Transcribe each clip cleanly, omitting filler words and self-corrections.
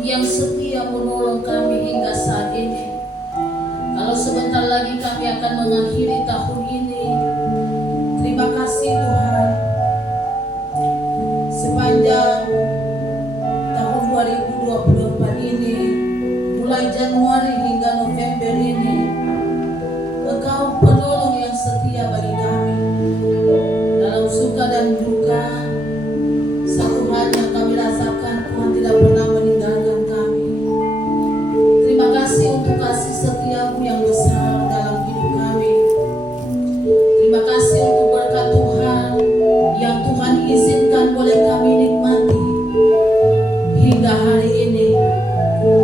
yang setia menolong kami hingga saat ini. Kalau sebentar lagi kami akan mengakhiri tahun ini, terima kasih Tuhan. Sepanjang tahun 2024 ini, mulai Januari hingga November ini, Engkau penolong yang setia bagi kami. Dalam suka dan duka, satu hal yang kami rasakan, Tuhan tidak pernah meninggalkan kami. Terima kasih untuk kasih setiamu yang besar dalam hidup kami. Terima kasih untuk berkat Tuhan yang Tuhan izinkan boleh kami nikmati hingga hari ini.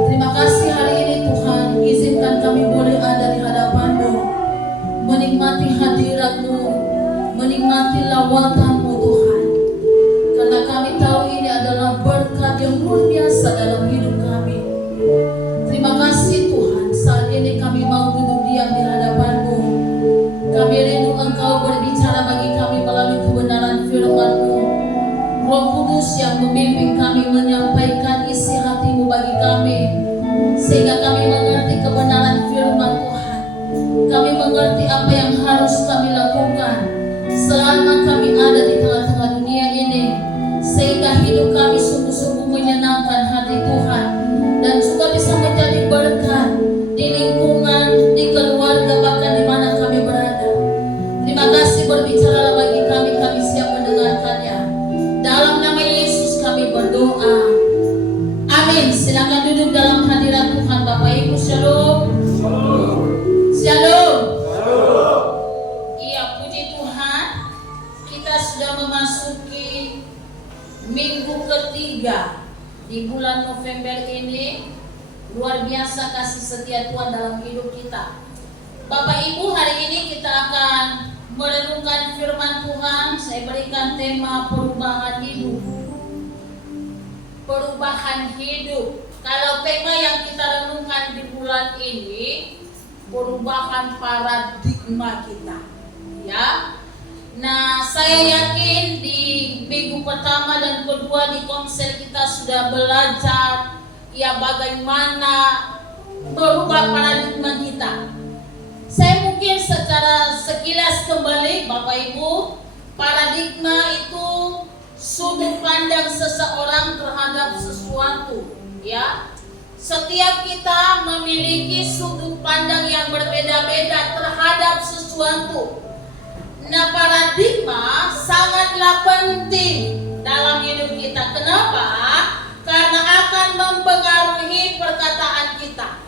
Terima kasih hari ini Tuhan izinkan kami boleh ada di hadapan-Mu, menikmati hadirat-Mu, menikmati lawatan-Mu Tuhan. Karena kami tahu ini adalah berkat yang luar biasa dalam hidup kami. Terima kasih Tuhan, saat ini kami mau duduk diam di hadapan-Mu. Kami rindu Engkau berbicara bagi kami melalui kebenaran firman-Mu. Roh Kudus yang membimbing kami menyampaikan isi hati-Mu bagi kami, sehingga kami mengerti kebenaran firman Tuhan. Kami mengerti apa yang harus kami lakukan selama kami ada di tengah-tengah dunia ini, sehingga hidup kami sungguh-sungguh menyenangkan hati Tuhan dan juga bisa menjadi berkat di lingkungan, di keluarga, bahkan di mana kami berada. Terima kasih, berbicaralah bagi kami, kami siap mendengarkannya. Dalam nama Yesus kami berdoa. Amin. Silakan duduk dalam hadirat Tuhan. Bapak Ibu, shalom. Shalom. Iya, puji Tuhan. Kita sudah memasuki minggu ketiga di bulan November ini. Luar biasa kasih setia Tuhan dalam hidup kita. Bapak Ibu, hari ini kita akan merenungkan firman Tuhan. Saya berikan tema perubahan hidup. Perubahan hidup. Kalau tema yang kita renungkan di bulan ini, perubahan paradigma kita, ya. Nah, saya yakin di minggu pertama dan kedua di konsel kita sudah belajar ya bagaimana merubah paradigma kita. Saya mungkin secara sekilas kembali, Bapak Ibu, paradigma itu sudut pandang seseorang terhadap sesuatu, ya. Setiap kita memiliki sudut pandang yang berbeda-beda terhadap sesuatu. Nah, paradigma sangatlah penting dalam hidup kita. Kenapa? Karena akan mempengaruhi perkataan kita,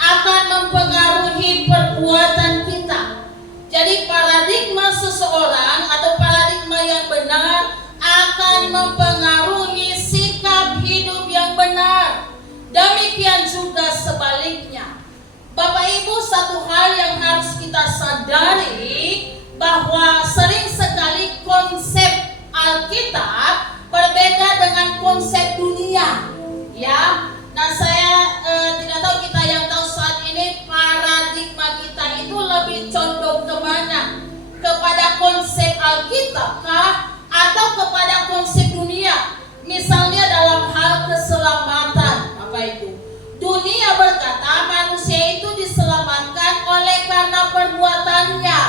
akan mempengaruhi perbuatan kita. Jadi paradigma seseorang atau paradigma yang benar akan mempengaruhi sikap hidup yang benar. Demikian juga sebaliknya. Bapak Ibu, satu hal yang harus kita sadari bahwa sering sekali konsep Alkitab berbeda dengan konsep dunia, ya. Nah, saya tidak tahu, kita yang tahu saat ini paradigma kita itu lebih condong kemana? Kepada konsep Alkitab kah? Atau kepada konsep dunia? Misalnya dalam hal keselamatan, Bapak Ibu. Dunia berkata manusia itu diselamatkan oleh karena perbuatannya.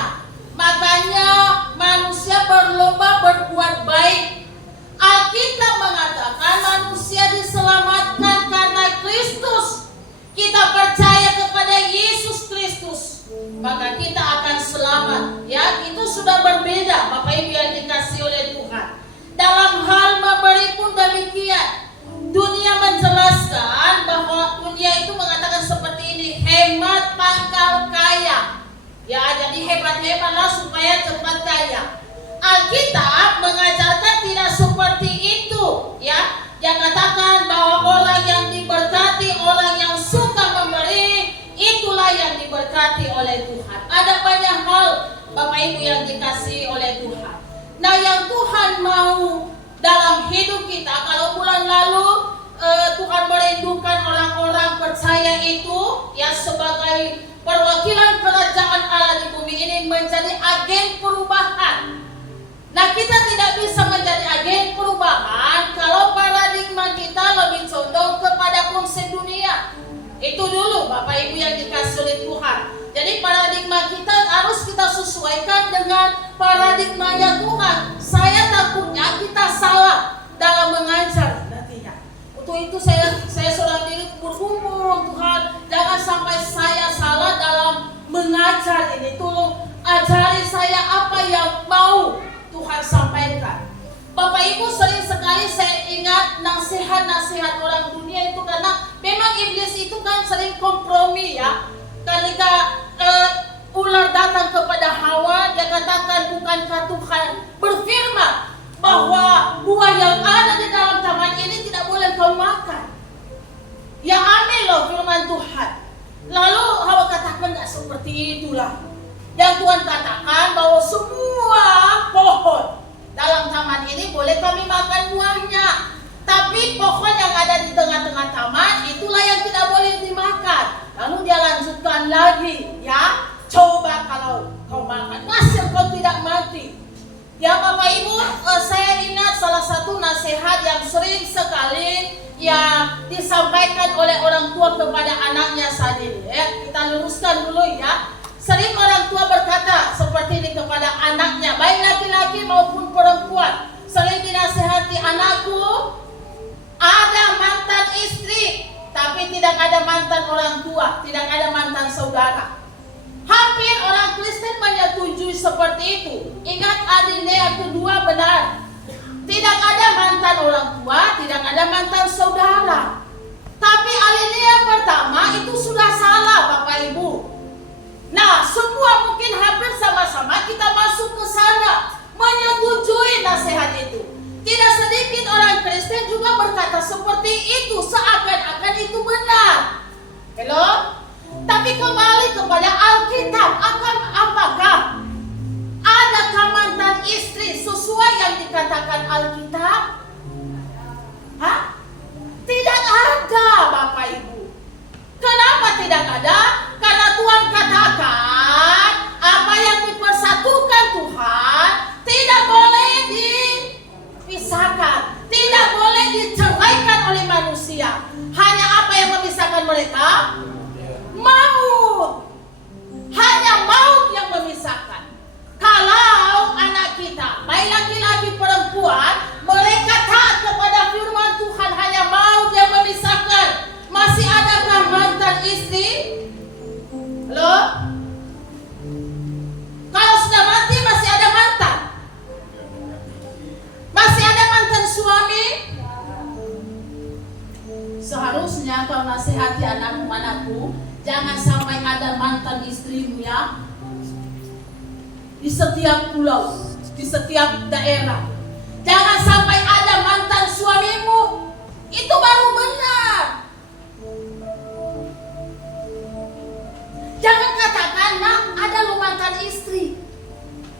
Makanya manusia berlomba berbuat baik. Alkitab mengatakan manusia diselamatkan karena Kristus. Kita percaya kepada Yesus Kristus, maka kita akan selamat. Ya, itu sudah berbeda, Bapak Ibu yang dikasihi oleh Tuhan. Dalam hal memberi pun demikian. Dunia menjelaskan bahwa dunia itu mengatakan seperti ini, hemat pangkal kaya. Ya, jadi hebat-hebatlah supaya cepat kaya. Alkitab mengajarkan tidak seperti itu, ya. Yang katakan bahwa orang yang diberkati, orang yang suka memberi, itulah yang diberkati oleh Tuhan. Ada banyak hal, Bapak Ibu yang dikasihi oleh Tuhan. Nah, yang Tuhan mau dalam hidup kita, kalau bulan lalu Tuhan merindukan orang-orang percaya itu, ya, sebagai perwakilan kerajaan Allah di bumi ini menjadi agen perubahan. Nah, kita tidak bisa menjadi agen perubahan kalau paradigma kita lebih condong kepada Itu dulu Bapak Ibu yang dikasih oleh Tuhan. Jadi paradigma kita harus kita sesuaikan dengan paradigmanya Tuhan. Saya takutnya kita salah dalam mengajar nantinya. Untuk itu saya seorang diri bergumul, Tuhan, jangan sampai saya salah dalam mengajar ini. Tolong ajari saya apa yang mau Tuhan sampaikan. Bapak Ibu, sering sekali saya ingat nasihat-nasihat orang dunia itu, karena memang iblis itu kan sering kompromi ya. Ketika ular datang kepada Hawa, dia katakan, bukankah Tuhan berfirman bahwa buah yang ada di dalam taman ini tidak boleh kau makan? Ya, ambil loh firman Tuhan. Lalu Hawa katakan, enggak seperti itulah. Yang Tuhan katakan bahwa semua pohon dalam taman ini boleh kami makan buahnya, tapi pohon yang ada di tengah-tengah taman itulah yang tidak boleh dimakan. Lalu dia lanjutkan lagi, ya, coba kalau kau makan, masih kau tidak mati. Ya Bapak Ibu, saya ingat salah satu nasihat yang sering sekali yang disampaikan oleh orang tua kepada anaknya saat ini. Kita luruskan dulu ya. Sering orang tua berkata seperti ini kepada anaknya, baik laki-laki maupun perempuan. Sering dinasihati, anakku, ada mantan istri, tapi tidak ada mantan orang tua, tidak ada mantan saudara. Hampir orang Kristen menyetujui seperti itu. Ingat alinea kedua benar. Tidak ada mantan orang tua, tidak ada mantan saudara. Tapi alinea pertama itu sudah salah Bapak Ibu. Nah, semua mungkin hampir sama-sama kita masuk ke sana, menyetujui nasihat itu. Tidak sedikit orang Kristen juga berkata seperti itu, seakan-akan itu benar. Hello? Tapi kembali kepada Alkitab, apakah adakah mantan istri sesuai yang dikatakan Alkitab? Hah? Tidak ada Bapak Ibu. Kenapa tidak ada? Karena Tuhan katakan apa yang dipersatukan Tuhan tidak boleh dipisahkan, tidak boleh diceraikan oleh manusia. Hanya apa yang memisahkan mereka? Maut. Hanya maut yang memisahkan. Kalau anak kita, baik laki-laki perempuan, mereka taat kepada firman Tuhan, hanya maut yang memisahkan. Masih adakah mantan istri? Halo? Kalau sudah mati masih ada mantan? Masih ada mantan suami? Seharusnya kau nasihati anakku, jangan sampai ada mantan istrimu ya. Di setiap pulau, di setiap daerah. Jangan sampai ada mantan suamimu. Itu baru benar. Jangan katakan, nak, ada lo mantan istri,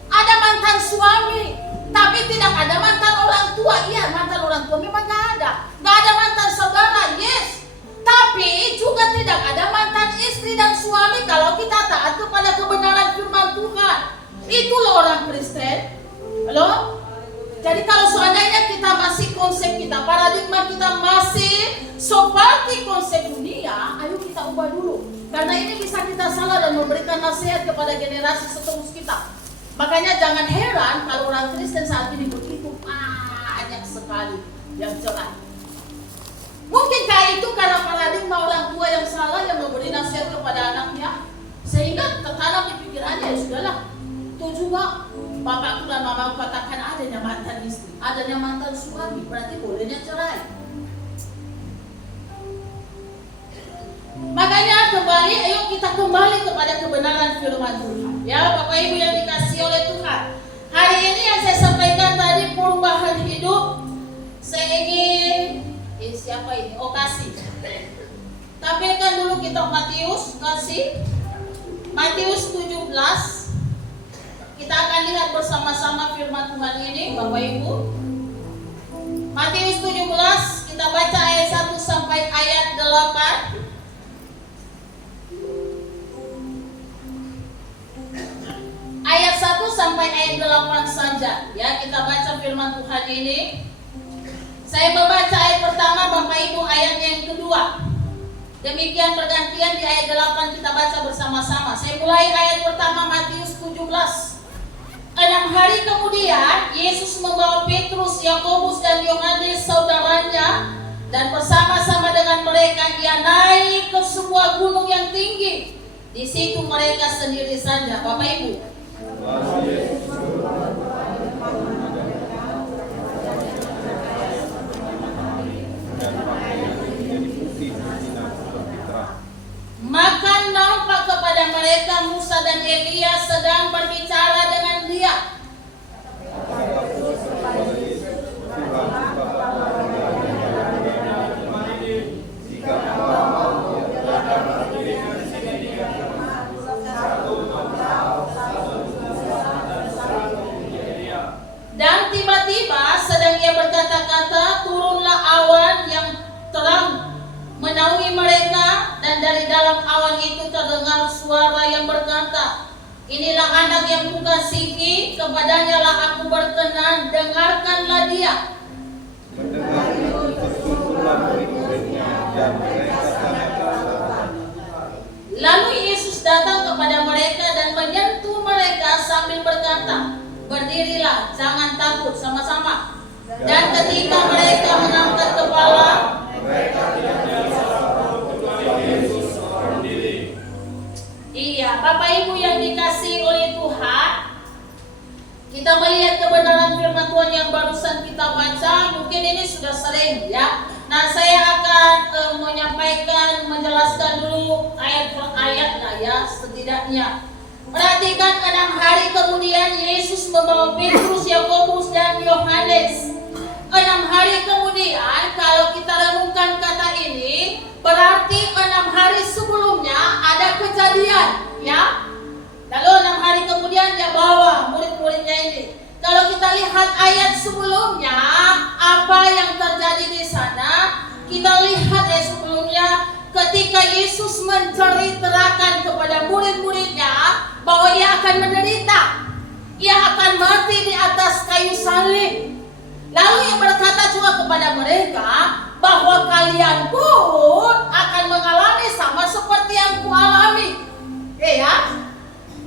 ada mantan suami, tapi tidak ada mantan orang tua. Iya, mantan orang tua memang gak ada mantan saudara, yes. Tapi juga tidak ada mantan istri dan suami kalau kita taat kepada kebenaran firman Tuhan. Itulah orang Kristen. Halo? Jadi kalau seandainya kita masih konsep kita, paradigma kita masih seperti konsep dunia, ayo kita ubah dulu. Karena ini bisa kita salah dan memberikan nasihat kepada generasi seterus kita. Makanya jangan heran kalau orang Kristen saat ini begitu banyak sekali yang cerai. Mungkinkah itu karena paradigma orang tua yang salah yang memberi nasihat kepada anaknya, sehingga tertanam di pikirannya, ya sudahlah. Itu juga bapakku dan mamaku katakan adanya mantan istri, adanya mantan suami, berarti bolehnya cerai. Makanya kembali, ayo kita kembali kepada kebenaran firman Tuhan. Ya Bapak Ibu yang dikasihi oleh Tuhan, hari ini yang saya sampaikan tadi perubahan hidup, saya ingin siapa ini? Oh, kasih. Tampilkan dulu kitab Matius, kasih. Matius 17. Kita akan lihat bersama-sama firman Tuhan ini, Bapak Ibu. Matius 17, kita baca ayat 1 sampai ayat 8. Ayat 1 sampai ayat 8 saja. Ya, kita baca firman Tuhan ini. Saya membaca ayat pertama, Bapak Ibu ayat yang kedua. Demikian pergantian di ayat 8 kita baca bersama-sama. Saya mulai ayat pertama Matius 17. 6 hari kemudian Yesus membawa Petrus, Yakobus dan Yohanes saudaranya, dan bersama-sama dengan mereka ia naik ke sebuah gunung yang tinggi. Di situ mereka sendiri saja. Bapak Ibu, maka nampak kepada mereka Musa dan Elia sedang berbicara dengan dia. Dan tiba-tiba sedang ia berkata-kata, turunlah awan yang terang menaungi mereka, dan dari dalam awan itu terdengar suara yang berkata, inilah anak yang kukasihi, kepadanya lah aku berkenan, dengarkanlah dia. Lalu Yesus datang kepada mereka dan menyentuh mereka sambil berkata, berdirilah, jangan takut, sama-sama. Dan ketika mereka mengangkat kepala, iya, Bapak Ibu yang dikasihi oleh Tuhan, kita melihat kebenaran firman Tuhan yang barusan kita baca. Mungkin ini sudah sering ya. Nah, saya akan menyampaikan, menjelaskan dulu ayat per ayat lah ya, setidaknya. Perhatikan, 6 hari kemudian Yesus membawa Petrus, Yakobus dan Yohanes. 6 hari kemudian, kalau kita renungkan kata ini, berarti 6 hari sebelumnya ada kejadian, ya. Lalu 6 hari kemudian dia bawa murid-muridnya ini. Kalau kita lihat ayat sebelumnya, apa yang terjadi di sana? Kita lihat sebelumnya, ketika Yesus menceritakan kepada murid-muridnya bahwa ia akan menderita, ia akan mati di atas kayu salib. Lalu ia berkata juga kepada mereka bahwa kalian pun akan mengalami sama seperti yang kualami. Ya.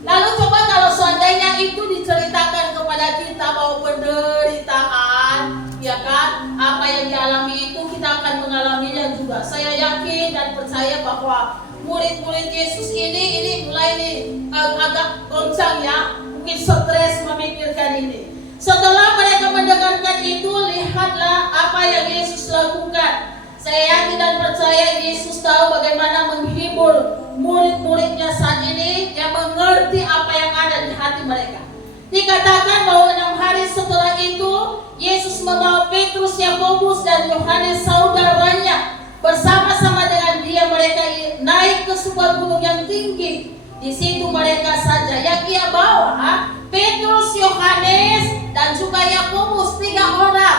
Lalu coba kalau seandainya itu diceritakan kepada kita bahwa penderitaan, ya kan, apa yang dialami itu kita akan mengalaminya juga. Saya yakin dan percaya bahwa murid-murid Yesus ini mulai agak goncang ya, mungkin stres memikirkan ini. Setelah mereka mendengarkan itu, lihatlah apa yang Yesus lakukan. Saya yakin dan percaya Yesus tahu bagaimana menghibur murid-muridnya saat ini. Dia mengerti apa yang ada di hati mereka. Dikatakan bahwa 6 hari setelah itu, Yesus membawa Petrus, Yakobus dan Yohanes saudaranya. Bersama-sama dengan dia mereka naik ke sebuah gunung yang tinggi. Di situ mereka saja yang ia bawa, Petrus, Yohanes dan juga Yakobus, 3 orang.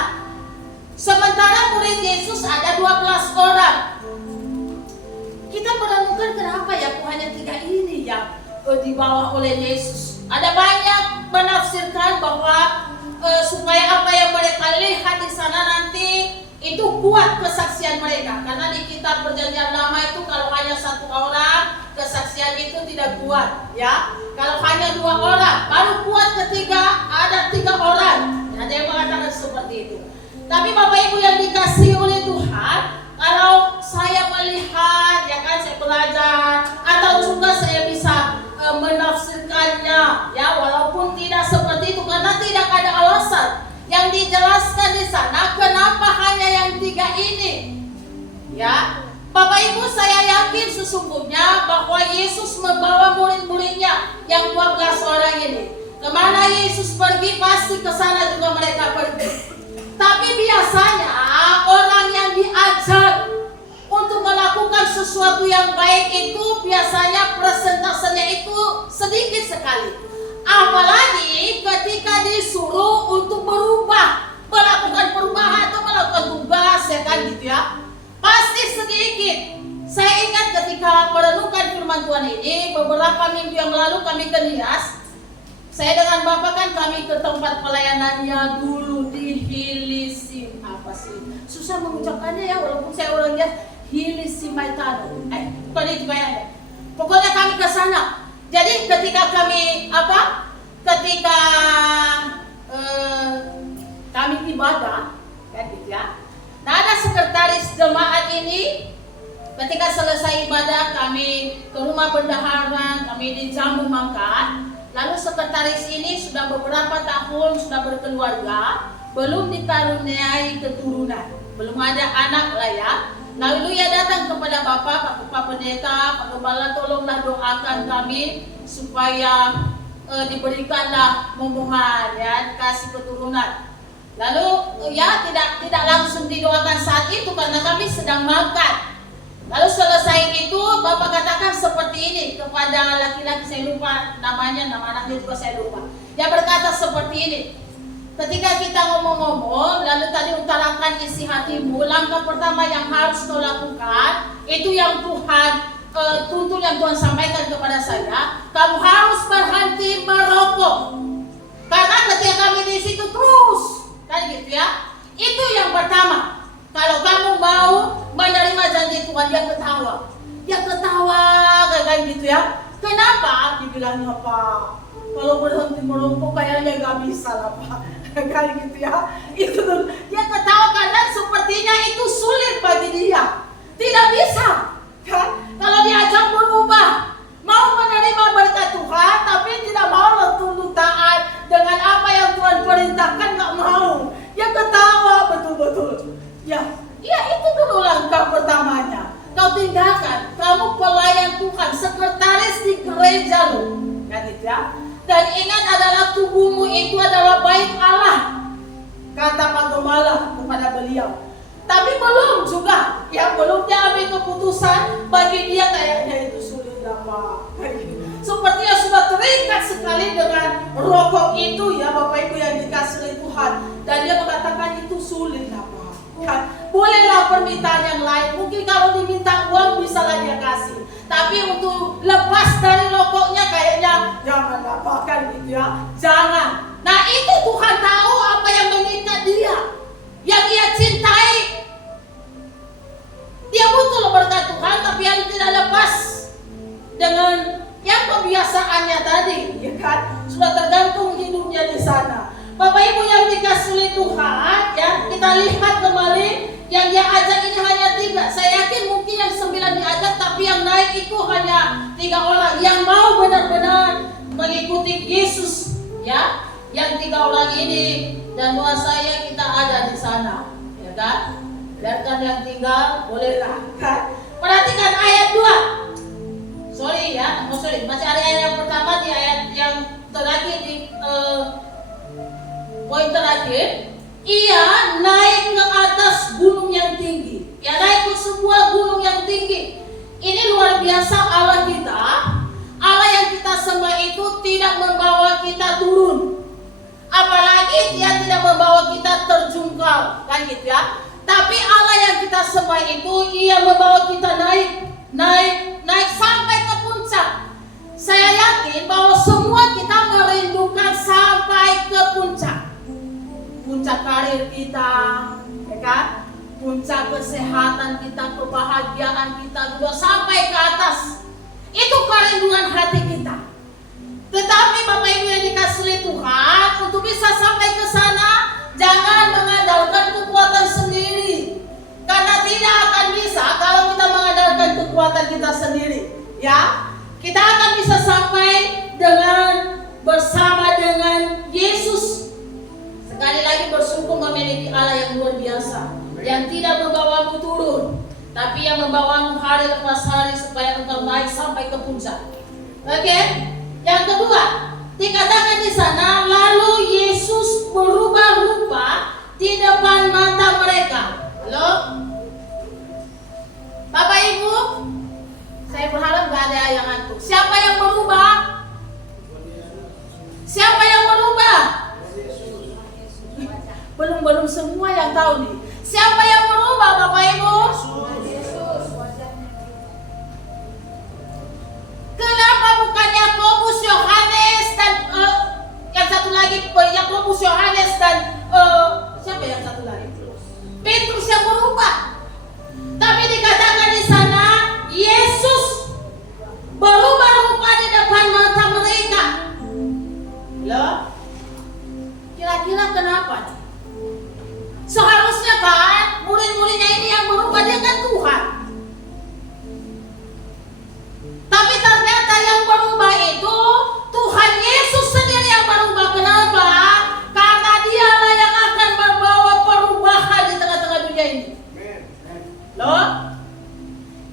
Sementara murid Yesus ada 12 orang. Kita merenungkan kenapa ya hanya 3 ini yang dibawa oleh Yesus. Ada banyak menafsirkan bahwa supaya apa yang mereka lihat di sana nanti itu kuat kesaksian mereka. Karena di kitab Perjanjian Lama itu kalau hanya 1 orang, kesaksian itu tidak kuat, ya. Kalau hanya 2 orang, baru kuat ketika ada 3 orang. Ada yang mengatakan seperti itu. Tapi Bapak Ibu yang dikasihi oleh Tuhan, kalau saya melihat, ya kan, saya belajar, atau juga saya bisa menafsirkannya, ya, walaupun tidak seperti itu, karena tidak ada alasan yang dijelaskan di sana kenapa hanya yang 3 ini, ya. Bapak Ibu, saya yakin sesungguhnya bahwa Yesus membawa murid-muridnya yang 12 orang ini. Kemana Yesus pergi, pasti ke sana juga mereka pergi. Tapi biasanya orang yang diajak untuk melakukan sesuatu yang baik itu biasanya persentasenya itu sedikit sekali. Apalagi ketika disuruh untuk berubah, melakukan perubahan atau melakukan tugas, ya kan gitu ya. Pasti sedikit. Saya ingat ketika merenungkan firman Tuhan ini, beberapa minggu yang lalu kami ke Nias. Saya dengan Bapak kan kami ke tempat pelayanannya dulu di Hilisim. Apa sih? Susah mengucapkannya ya, walaupun saya orang Nias. Hili si Maitano. Bukan itu kayaknya. Pokoknya kami ke sana. Jadi ketika kami ketika kami ibadah, kan gitu ya. Nah, ada sekretaris jemaat ini. Ketika selesai ibadah, kami ke rumah bendahara, kami dijamu makan. Lalu sekretaris ini sudah beberapa tahun sudah berkeluarga, belum dikaruniai keturunan, belum ada anak lah ya. Lalu ia datang kepada Pak Pendeta, Pak Gembala, tolonglah doakan kami supaya diberikanlah momongan ya, kasih keturunan. Lalu ya tidak langsung didoakan saat itu karena kami sedang makan. Lalu selesai itu Bapak katakan seperti ini kepada laki-laki, saya lupa namanya, nama anaknya juga saya lupa. Dia berkata seperti ini. Ketika kita ngomong-ngomong, lalu tadi utarakan isi hatimu, langkah pertama yang harus kau lakukan, itu yang Tuhan tuntun, yang Tuhan sampaikan kepada saya, kamu harus berhenti merokok. Karena ketika kami di situ terus, kan gitu ya, itu yang pertama. Kalau kamu mau menerima janji Tuhan, dia ketawa. Dia ketawa kayak gitu ya. Kenapa? Dibilangnya apa? Kalau berhenti merokok kayaknya gak bisa lah Pak. Kayak gitu ya. Itu tuh dia ketawa karena sepertinya itu sulit bagi dia. Tidak bisa. Kan? Kalau diajak berubah, mau menerima berkat Tuhan, tapi tidak mau tunduk taat dengan apa yang Tuhan perintahkan, gak mau. Dia ketawa betul-betul. Ya itu dulu langkah pertamanya. Kau tinggalkan, kamu pelayan Tuhan, sekretaris di gereja lo, kan gitu ya. Dan ingat adalah tubuhmu itu adalah bait Allah, kata Pak Gembala kepada beliau. Tapi belum juga, ya belum dia ambil keputusan. Bagi dia kayaknya itu sulit apa. Sepertinya sudah terikat sekali dengan rokok itu ya Bapak Ibu yang dikasih oleh Tuhan. Dan dia mengatakan itu sulit apa. Ya, bolehlah permintaan yang lain. Mungkin kalau diminta uang bisa lah dia kasih. Tapi untuk lepas dari rokoknya kayaknya jangan dapatkan gitu ya. Jangan. Nah itu Tuhan tahu apa yang mengikat dia, yang dia cintai. Dia butuh berkat Tuhan, tapi yang tidak lepas dengan yang kebiasaannya tadi, ya kan? Sudah tergantung hidupnya di sana. Bapak Ibu yang dikasih oleh Tuhan, ya kita lihat kembali yang dia ajak ini hanya 3. Saya yakin mungkin yang 9 diajak, tapi yang naik itu hanya 3 orang yang mau benar-benar mengikuti Yesus, ya. Yang 3 orang ini, dan doa saya kita ada di sana, ya kan? Biarkan yang tinggal bolehlah, kan? Perhatikan ayat 2. Masih ada ayat yang pertama, di ayat yang terakhir di poin terakhir, ia naik ke atas gunung yang tinggi. Ia naik ke sebuah gunung yang tinggi. Ini luar biasa Allah kita. Allah yang kita sembah itu tidak membawa kita turun. Apalagi dia tidak membawa kita terjungkal, kan gitu ya. Tapi Allah yang kita sembah itu, ia membawa kita naik sampai ke puncak. Saya yakin bahwa semua kita merindukan sampai ke puncak. Puncak karir kita, ya kan? Puncak kesehatan kita, kebahagiaan kita juga sampai ke atas. Itu kerinduan hati kita. Tetapi Bapak Ibu yang dikasih oleh Tuhan, untuk bisa sampai ke sana, jangan mengandalkan kekuatan sendiri. Karena tidak akan bisa kalau kita mengandalkan kekuatan kita sendiri, ya. Kita akan bisa sampai bersama dengan Yesus. Sekali lagi bersyukur memiliki Allah yang luar biasa, yang tidak membawamu turun, tapi yang membawamu hari lepas hari supaya engkau naik sampai ke puncak. Oke? Yang kedua, dikatakan di sana, lalu Yesus berubah rupa di depan mata mereka. Halo? Bapak Ibu, saya berharap gak ada yang ngantuk. Siapa yang berubah? Siapa yang berubah? Belum semua yang tahu nih. Siapa yang berubah Bapak Ibu? Kenapa bukan Yakobus, Yohanes dan yang satu lagi, Yakobus, Yohanes dan siapa yang satu lagi? Petrus yang berubah. Tapi dikatakan di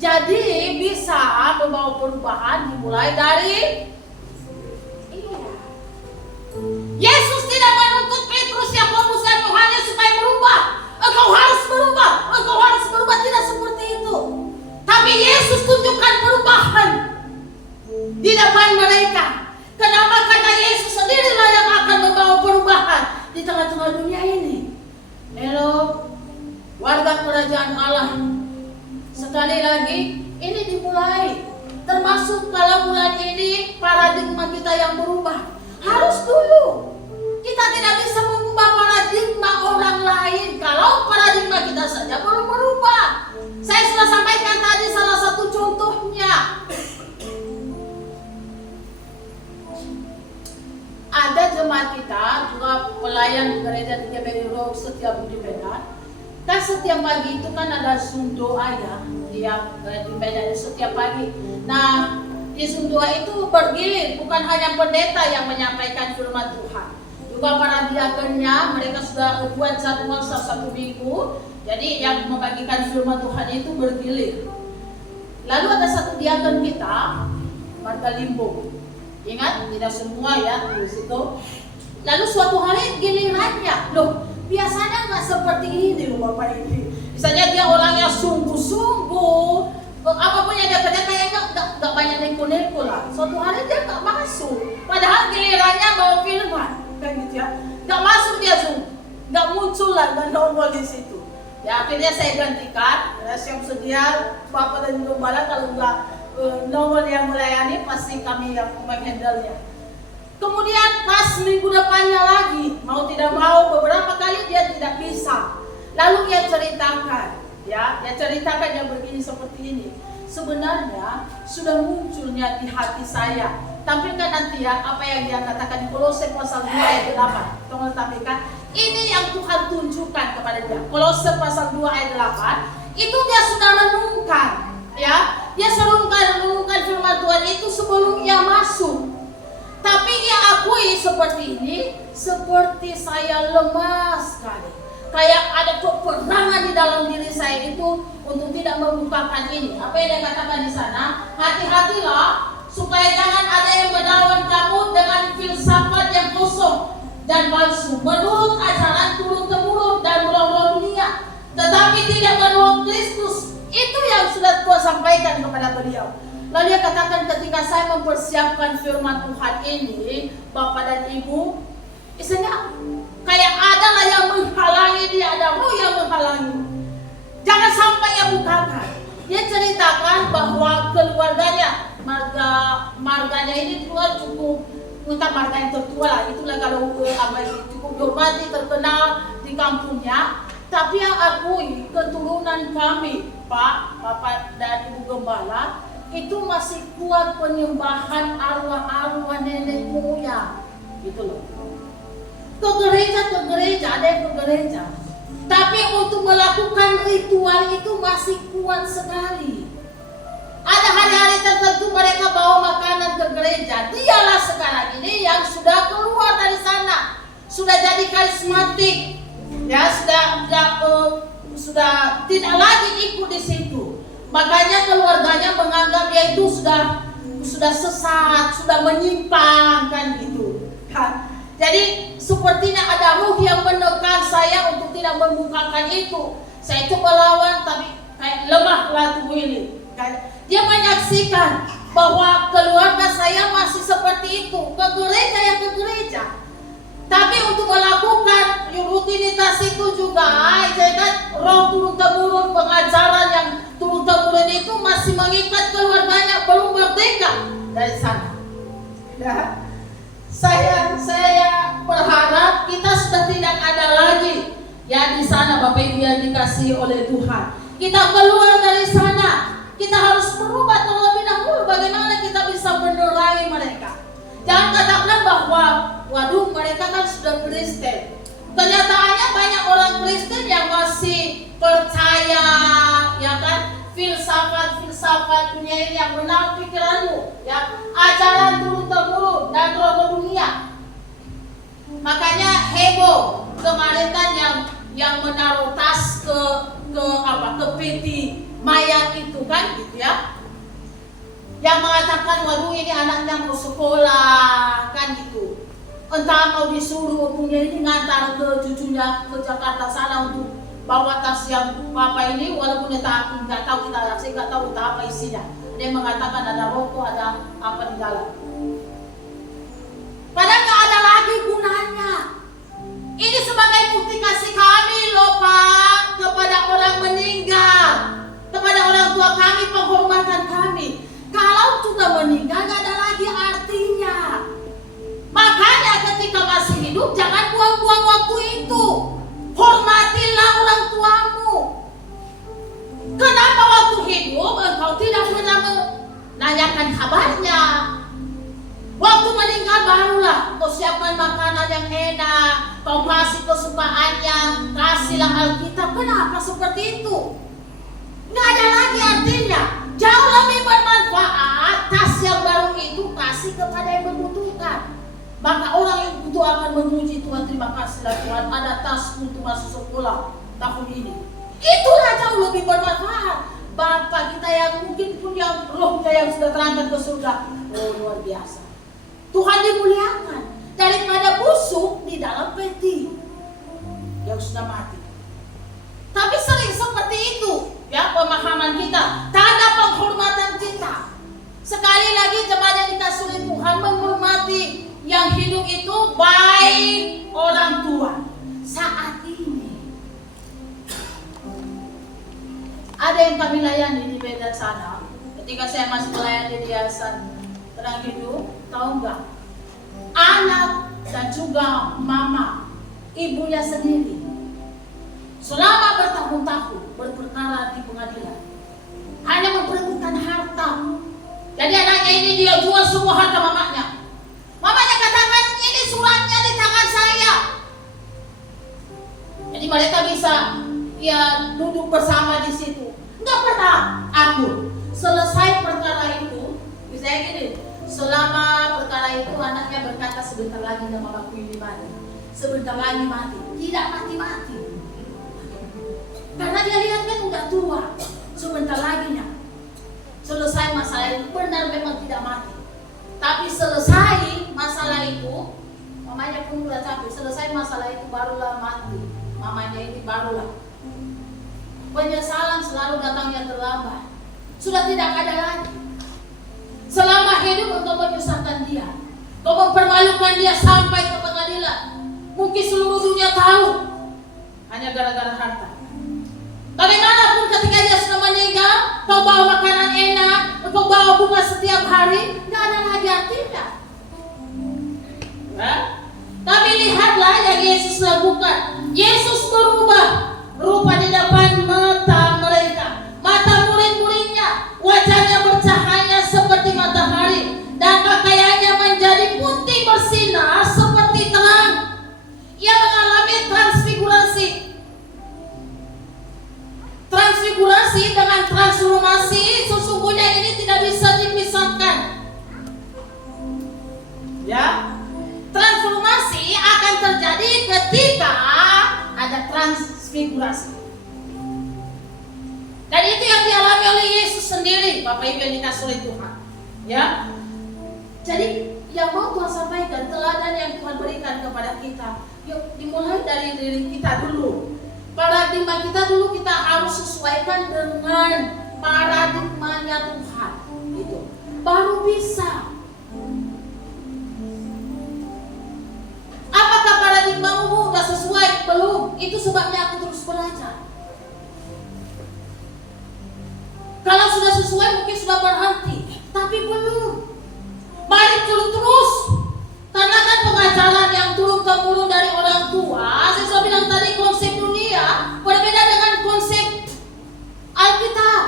Jadi bisa membawa perubahan dimulai dari Yesus tidak menuntut Petrus, Yakobus dan Yohanes supaya berubah. Engkau harus berubah, engkau harus berubah, tidak seperti itu. Tapi Yesus tunjukkan perubahan di depan mereka. Kenapa? Karena Yesus sendirilah yang akan membawa perubahan di tengah-tengah dunia ini. Halo, warga kerajaan Allah. Sekali lagi, ini dimulai. Termasuk kalau bulan ini paradigma kita yang berubah. Harus dulu. Kita tidak bisa mengubah paradigma orang lain kalau paradigma kita saja belum berubah. Saya sudah sampaikan tadi salah satu contohnya. Ada jemaat kita, juga pelayan di gereja di GBI Rock setiap di Medan. Kan setiap pagi itu kan ada Zoom doa ya, di Medan setiap pagi. Nah, di Zoom doa itu bergilir, bukan hanya pendeta yang menyampaikan firman Tuhan. Juga para diakonnya, mereka sudah buat jadwal satu minggu. Jadi yang membagikan firman Tuhan itu bergilir. Lalu ada satu diakon kita, Marga Limbo. Ingat, tidak semua ya di situ. Lalu suatu hari gilirannya, loh biasanya nggak seperti ini loh Bapak ini. Misalnya dia orangnya sungguh-sungguh, apapun yang dia kerjakan kayaknya nggak banyak neko-neko lah. Suatu hari dia nggak masuk, padahal gilirannya bawa firman, kayak gitu ya. Nggak masuk dia nggak muncul lah, nggak nongol di situ. Ya akhirnya saya gantikan, siap sedia Bapak dan Gembala kalau nggak nongol yang melayani pasti kami yang menghandle-nya. Kemudian pas minggu depannya lagi, mau tidak mau beberapa kali dia tidak bisa. Lalu dia ceritakan, dia ceritakan yang begini seperti ini. Sebenarnya sudah munculnya di hati saya. Tampilkan nanti ya apa yang dia katakan di Kolose pasal 2 ayat 8. Tolong tampilkan. Ini yang Tuhan tunjukkan kepada dia. Kolose pasal 2 ayat 8 itu dia sudah renungkan, ya. Dia renungkan firman Tuhan itu sebelum ia masuk. Tapi ia akui seperti ini, seperti saya lemah sekali. Kayak ada peperangan di dalam diri saya itu untuk tidak membukakan ini. Apa yang dia katakan di sana? Hati-hatilah supaya jangan ada yang menawan kamu dengan filsafat yang kosong dan palsu, menurut ajaran turun-temurun dan roh-roh dunia, tetapi tidak menurut Kristus. Itu yang sudah Tuhan sampaikan kepada beliau. Lalu dia katakan ketika saya mempersiapkan firman Tuhan ini, Bapak dan Ibu, istilahnya kayak ada lah yang menghalangi dia, ada roh yang menghalangi. Jangan sampai yang bukakan. Dia ceritakan bahwa keluarganya, marganya ini Tuhan cukup, bukan marga yang tertua lah, itulah kalau cukup dihormati, terkenal di kampungnya. Tapi yang akui keturunan kami, Pak, Bapak dan Ibu Gembala, itu masih kuat penyembahan arwah-arwah nenek moyang, gitu loh. Ke gereja, ada yang ke gereja. Tapi untuk melakukan ritual itu masih kuat sekali. Ada hari-hari tertentu mereka bawa makanan ke gereja. Dialah sekarang ini yang sudah keluar dari sana, sudah jadi karismatik, ya sudah tidak lagi ikut di situ. Makanya keluarganya menganggap dia itu sudah sesat, sudah menyimpang kan gitu. Kan? Jadi sepertinya ada roh yang menekan saya untuk tidak membukakan itu. Saya coba lawan tapi kayak lemahlah tubuh ini. Kan? Dia menyaksikan bahwa keluarga saya masih seperti itu, ke gereja ya ke gereja. Tapi untuk melakukan rutinitas itu juga, saya kan roh turun-temurun pengajaran yang turun-temurun itu masih mengikat keluarganya, belum merdeka dari sana. Ya. Saya berharap kita sudah tidak ada lagi ya di sana Bapak Ibu yang dikasihi oleh Tuhan. Kita keluar dari sana, kita harus berubah terlebih dahulu bagaimana kita bisa menerangi mereka. Jangan katakan bahwa waduh mereka kan sudah Kristen. Kenyataannya banyak orang Kristen yang masih percaya ya kan filsafat dunia ini yang benar pikiranmu ya, ajaran turun-temurun dan roh dunia. Makanya heboh kemarin kan yang menaruh tas ke peti mayat itu kan, gitu ya. Yang mengatakan, waduh ini anaknya mau sekolah, kan gitu. Entah mau disuruh punya ini ngantar ke cucunya ke Jakarta sana untuk bawa tas yang papa ini, walaupun kita nggak tahu, saya nggak tahu entah apa isinya. Dia mengatakan ada rokok, ada apa di dalam. Padahal nggak ada lagi gunanya. Ini sebagai bukti kasih kami loh Pak kepada orang meninggal, kepada orang tua kami, penghormatan kami. Kalau sudah meninggal nggak ada lagi artinya. Makanya ketika masih hidup jangan buang-buang waktu itu. Hormatilah orang tuamu. Kenapa waktu hidup engkau tidak pernah menanyakan kabarnya? Waktu meninggal barulah kau siapkan makanan yang enak, kau kasih kesukaannya, kasihlah Alkitab. Kenapa seperti itu? Nggak ada lagi artinya. Jauh lebih bermanfaat tas yang baru itu kasih kepada yang membutuhkan. Maka orang yang butuh akan memuji Tuhan, terima kasihlah Tuhan ada tas untuk masuk sekolah tahun ini. Itulah jauh lebih bermanfaat. Bapak kita yang mungkin punya rohnya yang sudah terangkat ke surga, oh luar biasa. Tuhan dimuliakan daripada busuk di dalam peti yang sudah mati. Tapi sering seperti itu ya pemahaman kita, tanda penghormatan kita. Sekali lagi jemaat yang dikasihi oleh Tuhan, menghormati yang hidup itu baik orang tua. Saat ini ada yang kami layani di Medan sana. Ketika saya masih melayani di Yayasan Terang Hidup, tahu nggak? Anak dan juga mama, ibunya sendiri, selama bertahun-tahun berperkara di pengadilan, hanya memperebutkan harta. Jadi anaknya ini dia jual semua harta mamanya. Mamanya katakan ini suratnya di tangan saya. Jadi mereka bisa ya duduk bersama di situ. Nggak pernah aku selesai perkara itu, misalnya gini, selama perkara itu anaknya berkata sebentar lagi mamaku ini mati, sebentar lagi mati, tidak mati-mati. Karena dia lihat kan udah tua, sebentar lagi nya selesai masalah itu, benar memang tidak mati. Tapi selesai masalah itu, mamanya pun udah capek, selesai masalah itu barulah mati. Mamanya ini barulah. Penyesalan selalu datangnya terlambat. Sudah tidak ada lagi. Selama hidup engkau menyusahkan dia, kau mempermalukan dia sampai ke pengadilan. Mungkin seluruh dunia tahu, hanya gara-gara harta. Bagaimanapun ketika dia sudah meninggal, kau bawa makanan enak, kau bawa bunga setiap hari, nggak ada lagi artinya. Ya? Tapi lihatlah yang Yesus lakukan. Yesus berubah rupa di depan mata mereka. Mata murid-muridnya, wajahnya bercahaya seperti matahari, dan pakaiannya menjadi putih bersinar seperti terang. Ia mengalami transfigurasi. Transfigurasi dengan transformasi sesungguhnya ini tidak bisa dipisahkan. Ya, transformasi akan terjadi ketika ada transfigurasi. Dan itu yang dialami oleh Yesus sendiri, Bapak Ibu yang dikasihi oleh Tuhan. Ya, jadi yang mau Tuhan sampaikan, teladan yang Tuhan berikan kepada kita, yuk dimulai dari diri kita dulu. Paradigma kita dulu kita harus sesuaikan dengan paradigmanya Tuhan, gitu. Baru bisa. Apakah paradigmamu udah sesuai? Belum. Itu sebabnya aku terus belajar. Kalau sudah sesuai mungkin sudah berhenti, tapi belum. Mari terus. Karena kan pengajaran yang turun-temurun dari orang tua, saya sudah bilang tadi konsep dunia berbeda dengan konsep Alkitab.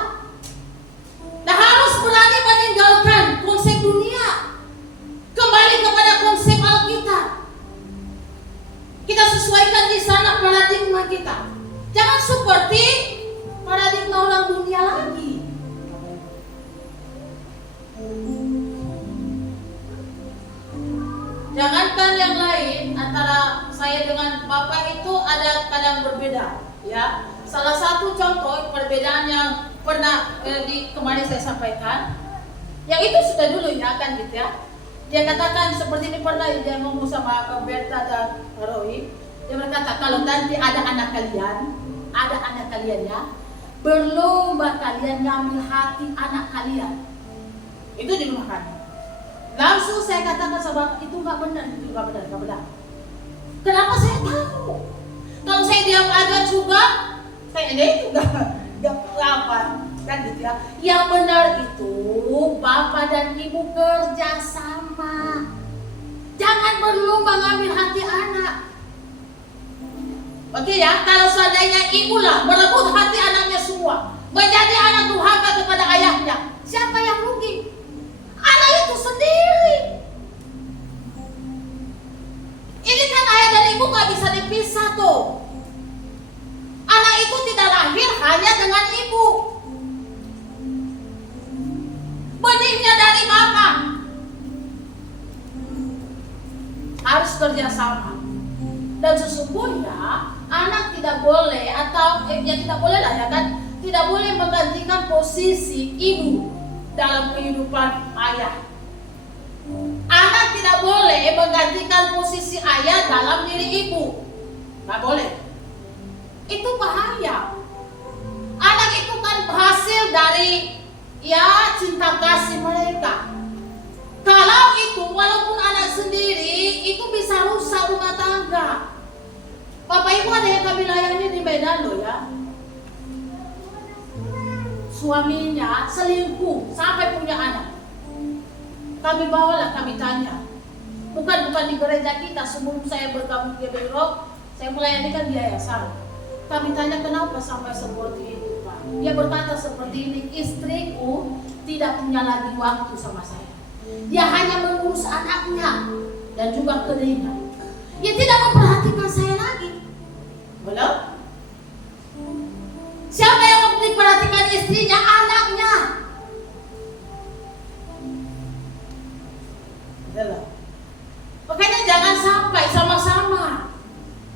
Nah, harus berani meninggalkan konsep dunia, kembali kepada konsep Alkitab. Kita sesuaikan di sana paradigma kita. Jangan seperti paradigma orang dunia lagi. Jangankan yang lain, antara saya dengan Bapak itu ada kadang berbeda, ya. Salah satu contoh perbedaan yang pernah kemarin saya sampaikan, yang itu sudah dulu ya kan gitu ya. Dia katakan seperti ini, pernah dia ngomong sama Berta dan Roy. Dia berkata, kalau nanti ada anak kalian ya, berlomba kalian ngambil hati anak kalian. Itu di rumah kami. Langsung saya katakan sama itu nggak benar. Kenapa saya tahu? Kalau saya diam aja juga, saya itu nggak apa kan gitu ya. Yang benar itu bapak dan ibu kerjasama. Jangan berlomba ngambil hati anak. Oke ya, kalau seandainya ibulah merebut hati anaknya semua, menjadi anak durhaka kepada ayahnya, siapa yang rugi? Anak itu sendiri. Ini kan ayah dan ibu nggak bisa dipisah tuh. Anak itu tidak lahir hanya dengan ibu. Benihnya dari bapak. Harus kerjasama. Dan sesungguhnya anak tidak boleh atau ya tidak boleh lah ya kan, tidak boleh menggantikan posisi ibu dalam kehidupan ayah. Anak tidak boleh menggantikan posisi ayah dalam diri ibu. Nggak boleh. Itu bahaya. Anak itu kan hasil dari ya cinta kasih mereka. Kalau itu walaupun anak sendiri itu bisa rusak rumah tangga. Bapak ibu ada yang kami layani di Medan loh ya. Suaminya selingkuh sampai punya anak. Kami bawalah, kami tanya. Bukan di gereja kita, sebelum saya bergabung di Biro, saya melayani kan di yayasan. Kami tanya kenapa sampai seperti itu Pak. Dia berkata seperti ini, istriku tidak punya lagi waktu sama saya. Dia hanya mengurus anaknya dan juga kedainya. Dia tidak memperhatikan saya lagi. Belum? Siapa yang memperhatikan istrinya? Anaknya. Belum. Makanya jangan sampai sama-sama.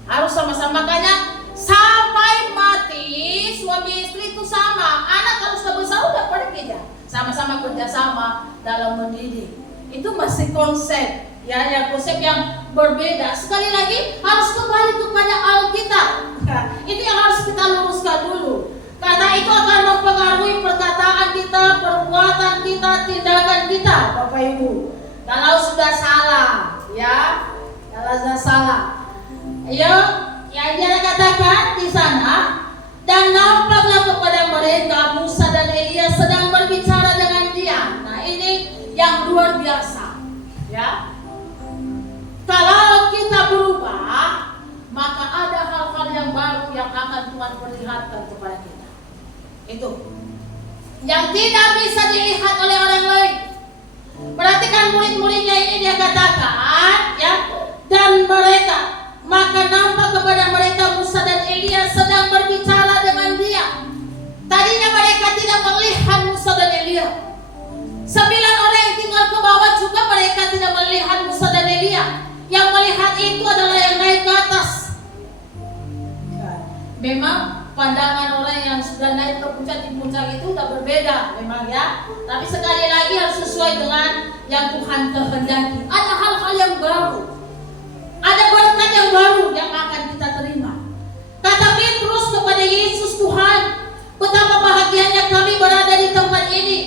Harus sama-sama, makanya sampai mati suami istri itu sama. Anak kalau sudah besar udah pergi ya. Sama-sama kerjasama dalam mendidik. Itu masih konsep ya, yang konsep yang berbeda. Sekali lagi harus kembali kepada Alkitab. Itu yang harus kita luruskan dulu. Karena itu akan mempengaruhi perkataan kita, perbuatan kita, tindakan kita, Bapak Ibu. Kalau sudah salah, ya, kalau sudah salah. Ayo, yang dia katakan di sana, dan nampaklah kepada mereka Musa dan Elia sedang berbicara dengan dia. Nah ini yang luar biasa, ya. Kalau kita berubah, maka ada hal-hal yang baru yang akan Tuhan perlihatkan kepada kita. Itu yang tidak bisa dilihat oleh orang lain. Perhatikan murid-muridnya ini, dia katakan, ya, dan mereka, maka nampak kepada mereka Musa dan Elia sedang berbicara dengan dia. Tadinya mereka tidak melihat Musa dan Elia. 9 orang yang tinggal ke bawah juga mereka tidak melihat Musa dan Elia. Yang melihat itu adalah yang naik ke atas. Memang pandangan orang yang sudah naik ke puncak, di puncak itu sudah berbeda memang ya. Tapi sekali lagi harus sesuai dengan yang Tuhan kehendaki. Ada hal-hal yang baru. Ada berkat yang baru yang akan kita terima. Kata Petrus kepada Yesus, Tuhan, betapa bahagianya kami berada di tempat ini.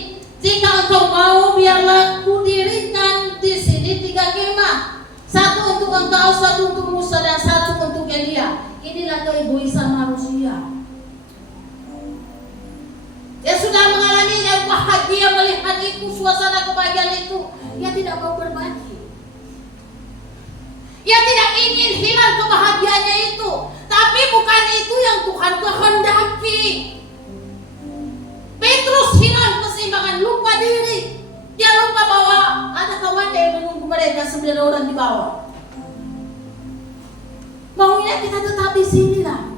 Jika Engkau mau, biarlah kudirikan di sini 3 kemah. 1 untuk Engkau, 1 untuk Musa, dan 1 untuk Elia. Inilah keegoisan manusia. Dia sudah mengalami yang bahagia melihat itu, suasana kebahagiaan itu. Dia tidak mau berbagi. Dia tidak ingin hilang kebahagiaannya itu. Tapi bukan itu yang Tuhan kehendaki. Petrus hilang keseimbangan, lupa diri. Dia lupa bahwa ada kawan yang menunggu mereka 9 orang di bawah. Maunya kita tetap di sini lah.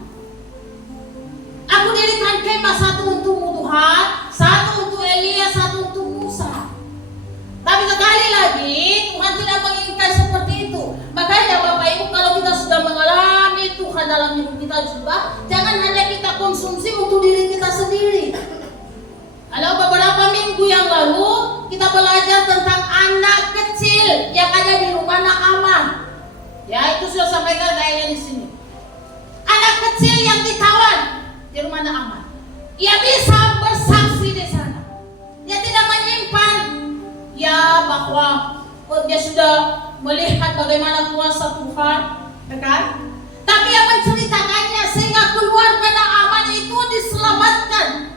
Aku dirikan kemah 1 untukmu Tuhan, 1 untuk Elia, 1 untuk Musa. Tapi sekali lagi Tuhan tidak menginginkan seperti itu. Makanya Bapak Ibu, kalau kita sudah mengalami Tuhan dalam hidup kita juga, jangan hanya kita konsumsi untuk diri kita sendiri. Halo, beberapa minggu yang lalu kita belajar tentang anak kecil yang ada di rumah Naaman. Ya, itu sudah sampaikan kayaknya di sini. Anak kecil yang ditawan di rumah Naaman. Ia bisa bersaksi di sana. Dia tidak menyimpan ya bahwa dia sudah melihat bagaimana kuasa Tuhan, kan? Tapi yang menceritakannya sehingga keluarga Naaman itu diselamatkan.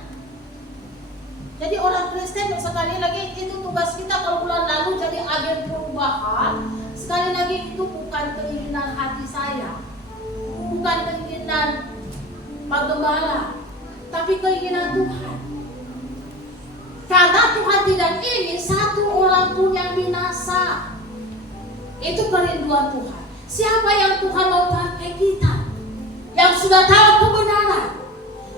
Jadi orang Kristen sekali lagi itu tugas kita kalau bulan lalu jadi agen perubahan. Sekali lagi itu bukan keinginan hati saya, bukan keinginan Pak Gembala, tapi keinginan Tuhan. Karena Tuhan tidak ingin satu orang pun yang binasa. Itu kerinduan Tuhan. Siapa yang Tuhan mau pakai kita? Yang sudah tahu kebenaran.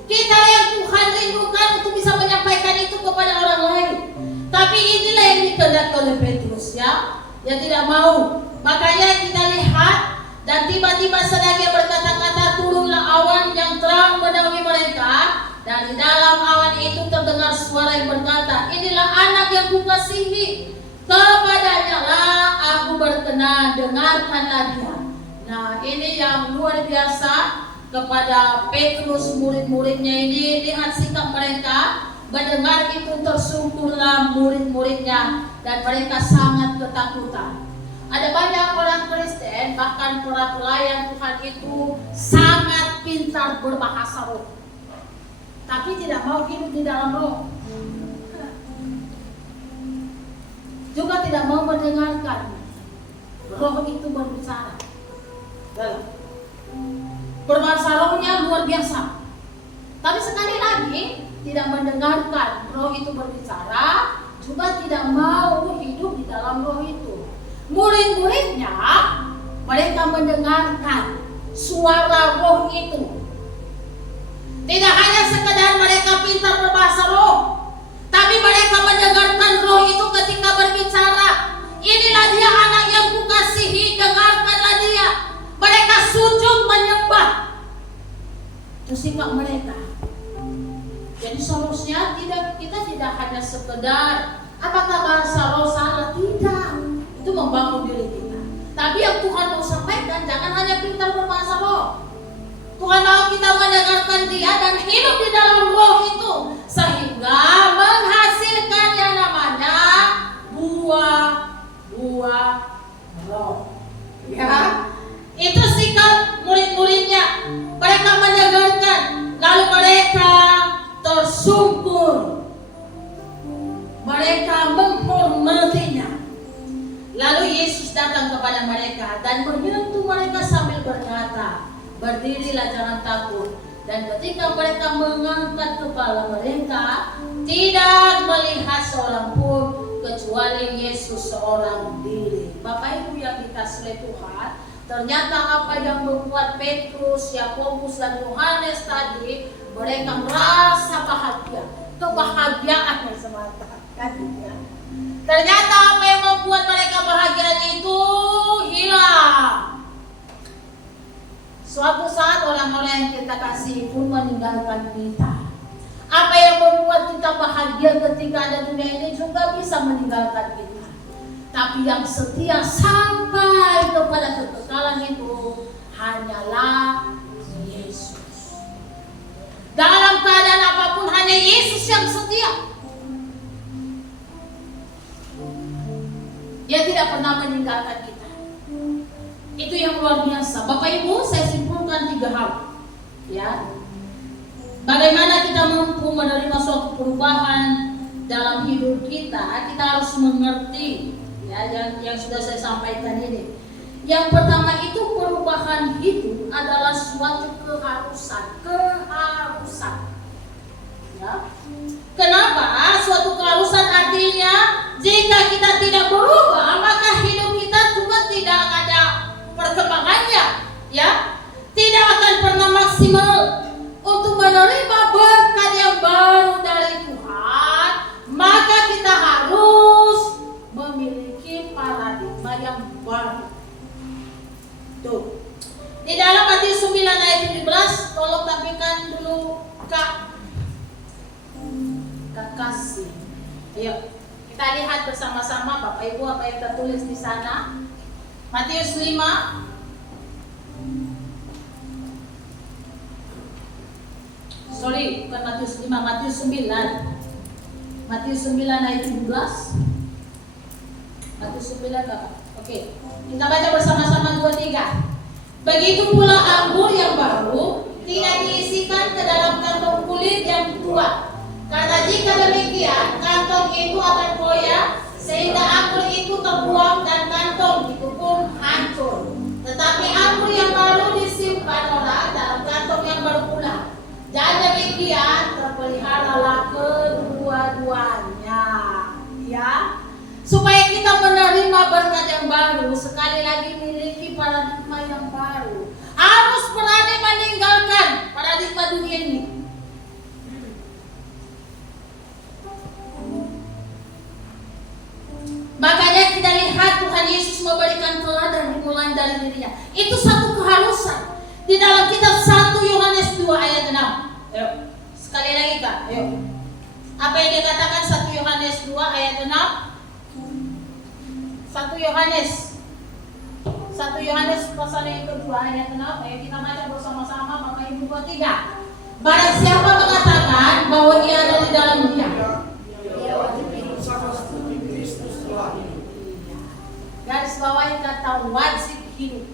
Kita yang Tuhan rindukan untuk bisa menyampaikan itu kepada orang lain. Tapi inilah yang dikehendaki oleh Petrus, ya. Dia tidak mau. Makanya kita lihat dan tiba-tiba sedang dia berkata-kata, turunlah awan yang terang menaungi mereka. Dan di dalam awan itu terdengar suara yang berkata, inilah anak yang kukasihi, kepadanya lah aku berkenan, dengarkanlah dia. Nah, ini yang luar biasa kepada Petrus, murid-muridnya ini. Lihat sikap mereka, mendengar itu tersungkurlah murid-muridnya dan mereka sangat ketakutan. Ada banyak orang Kristen, bahkan para pelayan Tuhan itu sangat pintar berbahasa roh, tapi tidak mau hidup di dalam roh. Juga tidak mau mendengarkan roh itu berbicara. Berbahasa rohnya luar biasa, tapi sekali lagi tidak mendengarkan roh itu berbicara, juga tidak mau hidup di dalam roh itu. Murid-muridnya mereka mendengarkan suara roh itu. Tidak hanya sekedar mereka pintar berbahasa roh, tapi mereka mendengarkan roh itu ketika berbicara. Inilah dia anak yang kukasihi, dengarkanlah dia. Mereka sujud menyembah. Itu sikap mereka. Jadi seharusnya kita tidak hanya sekedar apakah bahasa roh salah, tidak. Itu membangun diri kita. Tapi yang Tuhan mau sampaikan, jangan hanya pintar berbahasa roh. Tuhan mau kita mendengarkan dia dan hidup di dalam roh itu, sehingga menghasilkan yang namanya buah-buah roh. Ya, itu sikap murid-muridnya. Mereka mendengarkan, lalu mereka tersungkur. Mereka menghormatinya. Lalu Yesus datang kepada mereka dan menyentuh mereka sambil berkata, berdirilah, jangan takut. Dan ketika mereka mengangkat kepala mereka, tidak melihat seorang pun kecuali Yesus seorang diri. Bapak Ibu yang dikasihi oleh Tuhan, ternyata apa yang membuat Petrus, Yakobus dan Yohanes tadi, mereka merasa bahagia, kebahagiaan semata. Ternyata apa yang membuat mereka bahagia itu hilang. Suatu saat orang-orang yang kita kasih pun meninggalkan kita. Apa yang membuat kita bahagia ketika ada dunia ini juga bisa meninggalkan kita. Tapi yang setia sampai kepada kekekalan itu hanyalah Yesus. Dalam keadaan apapun hanya Yesus yang setia. Dia tidak pernah meninggalkan kita. Itu yang luar biasa. Bapak Ibu, saya simpulkan 3 hal. Ya, bagaimana kita mampu menerima suatu perubahan dalam hidup kita? Kita harus mengerti, ya, yang sudah saya sampaikan ini. Yang pertama itu perubahan hidup adalah suatu keharusan. Ya. Kenapa? Suatu keharusan artinya jika kita tidak berubah, maka hidup kita juga tidak ada perkembangannya, ya, tidak akan pernah maksimal untuk menerima berkat yang baru dari Tuhan. Maka kita harus memiliki paradigma yang baru. Tuh, di dalam Matius 9 ayat 17, tolong tampilkan dulu Kak Ayo, kita lihat bersama-sama Bapak Ibu apa yang tertulis di sana. Matius 5 Sorry, bukan Matius 5, Matius 9. Matius 9 ayat 17. Matius 9 Bapak. Oke. Kita baca bersama-sama 2-3. Begitu pula anggur yang baru tidak diisikan ke dalam kantong kulit yang tua. Karena jika demikian, kantong itu akan koyak sehingga anggur itu terbuang dan kantong itu pun hancur. Tetapi anggur yang baru disimpan orang dalam kantong yang baru pula. Dan demikian terpeliharalah kedua-duanya, ya, supaya kita menerima berkat yang baru, sekali lagi miliki paradigma yang baru. Harus berani meninggalkan paradigma dunia ini. Makanya kita lihat Tuhan Yesus memberikan teladan dimulai dari dirinya. Itu satu keharusan. Di dalam kitab 1 Yohanes 2 ayat 6. Ayo, sekali lagi Kak. Ayo. Apa yang dikatakan 1 Yohanes 2 ayat 6? 1 Yohanes pasal yang kedua ayat 6. Ayo kita baca bersama-sama Bapak Ibu 2-3. Barang siapa mengatakan bahwa ia ada di dalam Dia, ia wajib hidup sama seperti Kristus telah hidup. Garis bawahi kata wajib hidup.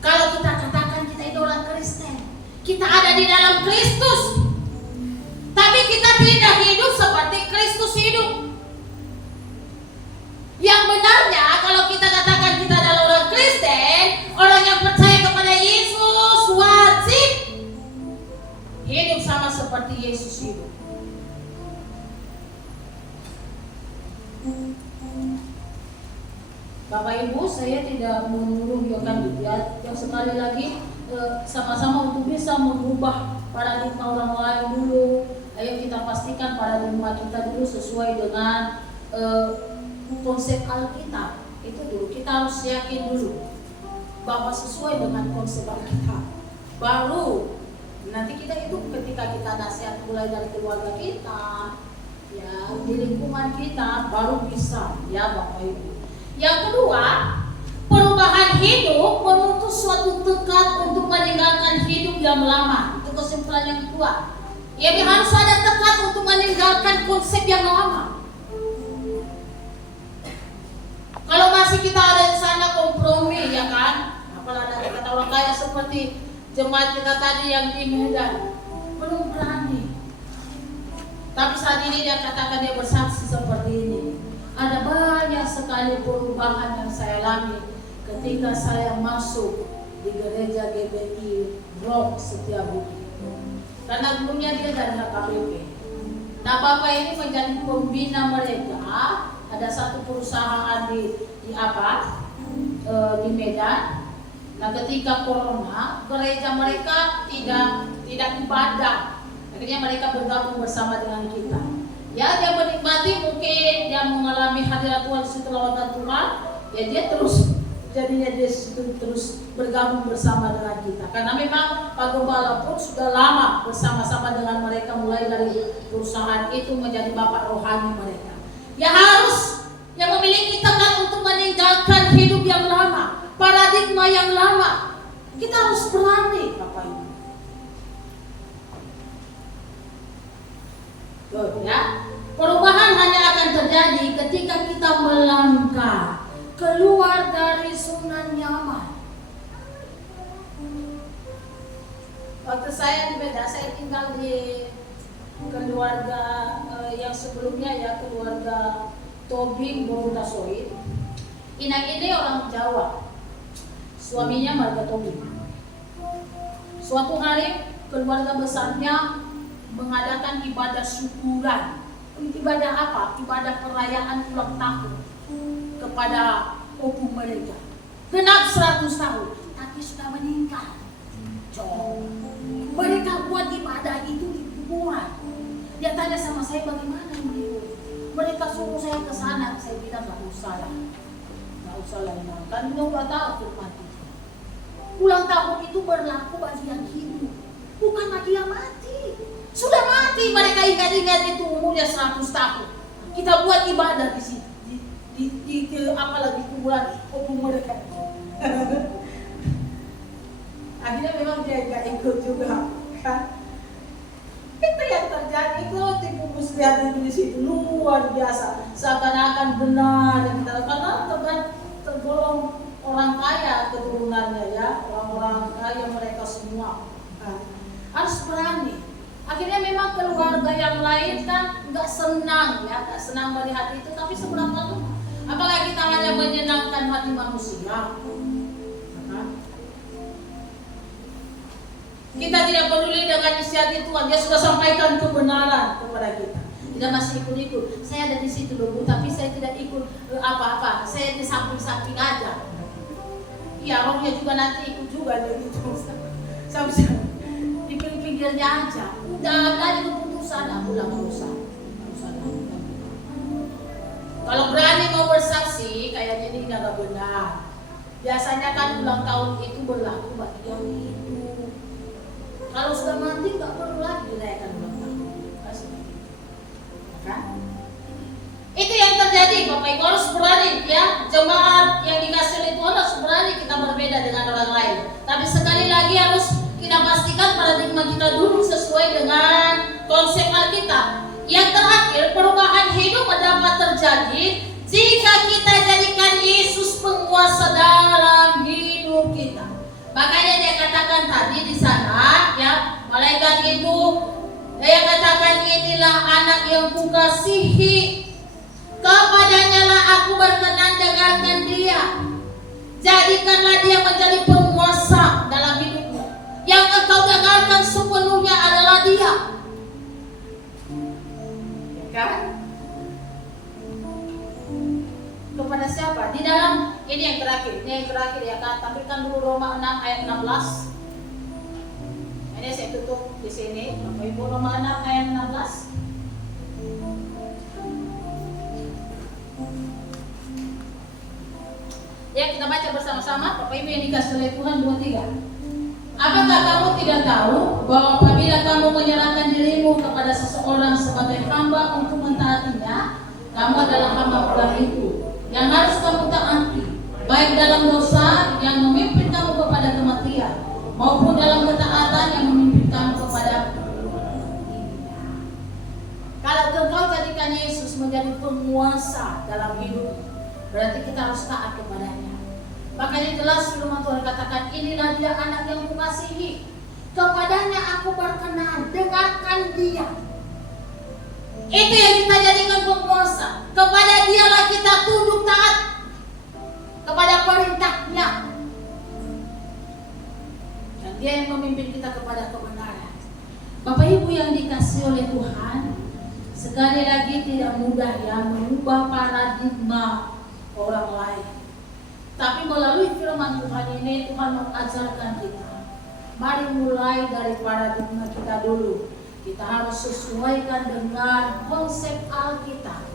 Kalau kita katakan kita itu orang Kristen, kita ada di dalam Kristus, tapi kita tidak hidup seperti Kristus hidup. Yang benarnya kalau kita katakan kita adalah orang Kristen, orang yang percaya kepada Yesus, wajib hidup sama seperti Yesus hidup. Bapak Ibu, saya tidak menyuruh ya sekali lagi sama-sama untuk bisa mengubah paradigma orang lain dulu. Ayo kita pastikan paradigma kita dulu sesuai dengan konsep Alkitab. Itu dulu kita harus yakin dulu bahwa sesuai dengan konsep Alkitab. Baru nanti kita itu ketika kita nasihat mulai dari keluarga kita, ya di lingkungan kita baru bisa, ya Bapak Ibu. Yang kedua, perubahan hidup menuntut suatu tekad untuk meninggalkan hidup yang lama. Itu kesimpulan yang kedua. Jadi harus ada tekad untuk meninggalkan konsep yang lama. Kalau masih kita ada di sana kompromi, ya kan? Apalagi kata orang kaya seperti jemaat kita tadi yang di Medan, belum berani. Tapi saat ini dia katakan dia bersaksi seperti ini. Ada banyak sekali perubahan yang saya alami ketika saya masuk di gereja GBI Rock Setiabudi. Karena dulunya dia dari HKBP. Nah Bapak ini menjadi pembina mereka. Ada satu perusahaan di Medan. Nah ketika corona, gereja mereka tidak ibadah. Akhirnya mereka bergabung bersama dengan kita. Ya dia menikmati, mungkin dia mengalami hadirat Tuhan di situ lawatan Tuhan, ya dia terus jadinya dia situ terus bergabung bersama dengan kita. Karena memang Pak Gembala pun sudah lama bersama-sama dengan mereka mulai dari perusahaan itu menjadi bapak rohani mereka. Ya harus yang memiliki tekad untuk meninggalkan hidup yang lama, paradigma yang lama. Kita harus berani, Bapak Ibu. Ya, perubahan hanya akan terjadi ketika kita melangkah keluar dari zona nyaman. Waktu saya di Medan, saya tinggal di keluarga yang sebelumnya ya, keluarga Tobing Borutasoid. Inang ini orang Jawa, suaminya marga Tobing. Suatu hari keluarga besarnya mengadakan ibadah syukuran. Ibadah apa? Ibadah perayaan ulang tahun kepada opung mereka. Genap 100 tahun, tapi sudah meninggal. Mereka buat ibadah itu di kuburan. Dia tanya sama saya, bagaimana ini? Mereka suruh saya ke sana. Saya bilang nggak usah lah, kan udah tahu firman itu. Ulang tahun itu berlaku bagi yang hidup, bukan bagi yang mati. Sudah mati, mereka ingat-ingat itu umurnya 100 tahun. Kita buat ibadah di sini. Apalagi kuburan opung mereka. Akhirnya memang dia nggak ikut juga, kan? Itu yang terjadi itu tipu muslihat di situ luar biasa. Seakan-akan benar yang kita lakukan karena tergolong orang kaya keturunannya ya, orang-orang kaya mereka semua. Harus berani. Akhirnya memang keluarga yang lain kan nggak senang ya, nggak senang melihat itu. Tapi seberapa tuh? Apakah kita hanya menyenangkan hati manusia? Kita tidak peduli dengan inisiatif Tuhan. Dia sudah sampaikan kebenaran kepada kita. Kita masih ikut-ikut. Saya ada di situ loh, tapi saya tidak ikut apa-apa. Saya di samping-samping aja. Iya, rohnya juga nanti ikut juga gitu. Sampai di pinggir-pinggirnya aja. Udah lagi keputusan, aku lah nggak usah. Kalau berani mau bersaksi, kayaknya ini nggak benar. Biasanya kan ulang tahun itu berlaku bagi yang itu. Kalau sudah mati nggak perlu lagi dirayakan ulang tahun. Kan? Itu yang terjadi, Bapak Ibu harus berani ya. Jemaat yang dikasih oleh Tuhan harus berani kita berbeda dengan orang lain. Tapi sekali lagi harus kita pastikan paradigma kita dulu sesuai dengan konsep Alkitab. Yang terakhir, perubahan hidup dapat terjadi jika kita jadikan Yesus penguasa dalam hidup kita. Makanya dia katakan tadi di sana, ya, malaikat itu dia katakan inilah anak yang kukasihi, kepadanya lah aku berkenan dengarkan dia. Jadikanlah dia menjadi penguasa dalam hidupmu. Yang engkau dengarkan sepenuhnya adalah dia. Kan? Kepada siapa? Di dalam ini yang terakhir ya kan. Tampilkan dulu Roma 6 ayat 16. Ini saya tutup di sini. Bapak Ibu, Roma 6 ayat 16. Ya, kita baca bersama-sama. Bapak Ibu yang dikasih oleh Tuhan 2-3. Apakah kamu tidak tahu bahwa apabila kamu menyerahkan dirimu kepada seseorang sebagai hamba untuk mentaatinya, kamu adalah hamba pula itu yang harus kamu taati, baik dalam dosa yang memimpin kamu kepada kematian, maupun dalam ketaatan yang memimpin kamu kepada kalau engkau jadikan Yesus menjadi penguasa dalam hidup, berarti kita harus taat kepadanya. Makanya jelas firman Tuhan katakan, inilah dia anak yang kukasihi, kepadanya aku berkenan, dengarkan dia. Itu yang kita jadikan penguasa. Kepada dialah kita tunduk taat, kepada perintahnya. Dan dia yang memimpin kita kepada kebenaran. Bapak Ibu yang dikasih oleh Tuhan, sekali lagi tidak mudah ya mengubah paradigma orang lain. Tapi melalui firman Tuhan ini, Tuhan mengajarkan kita, mari mulai dari paradigma kita dulu. Kita harus sesuaikan dengan konsep Alkitab.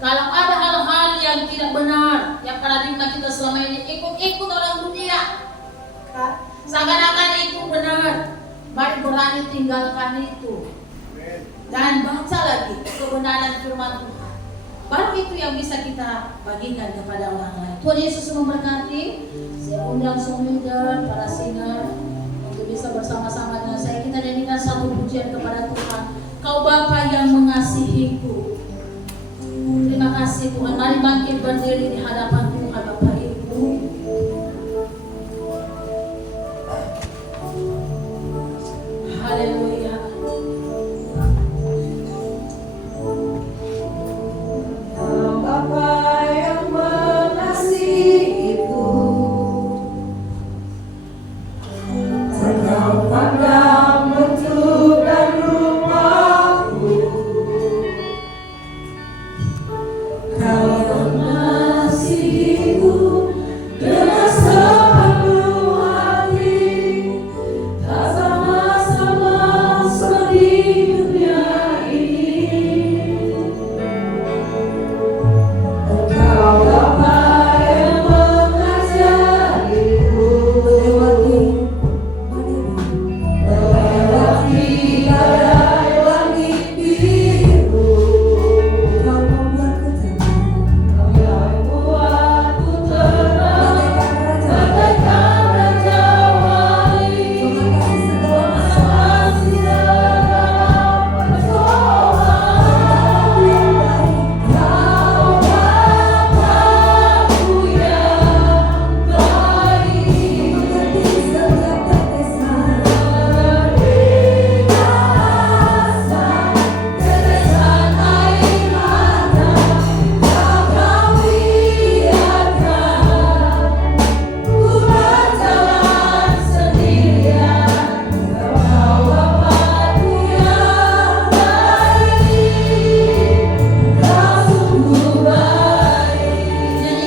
Kalau ada hal-hal yang tidak benar, yang paradigma kita selama ini ikut-ikut orang dunia, kan? Seakan-akan itu benar, mari berani tinggalkan itu. Dan baca lagi kebenaran firman Tuhan. Baru itu yang bisa kita bagikan kepada orang lain. Tuhan Yesus memberkati. Saya undang song leader, para singer untuk bisa bersama-sama dengan saya. Kita nyanyikan satu pujian kepada Tuhan. Kau Bapa yang mengasihiku. Terima kasih Tuhan. Mari bangkit berdiri di hadapan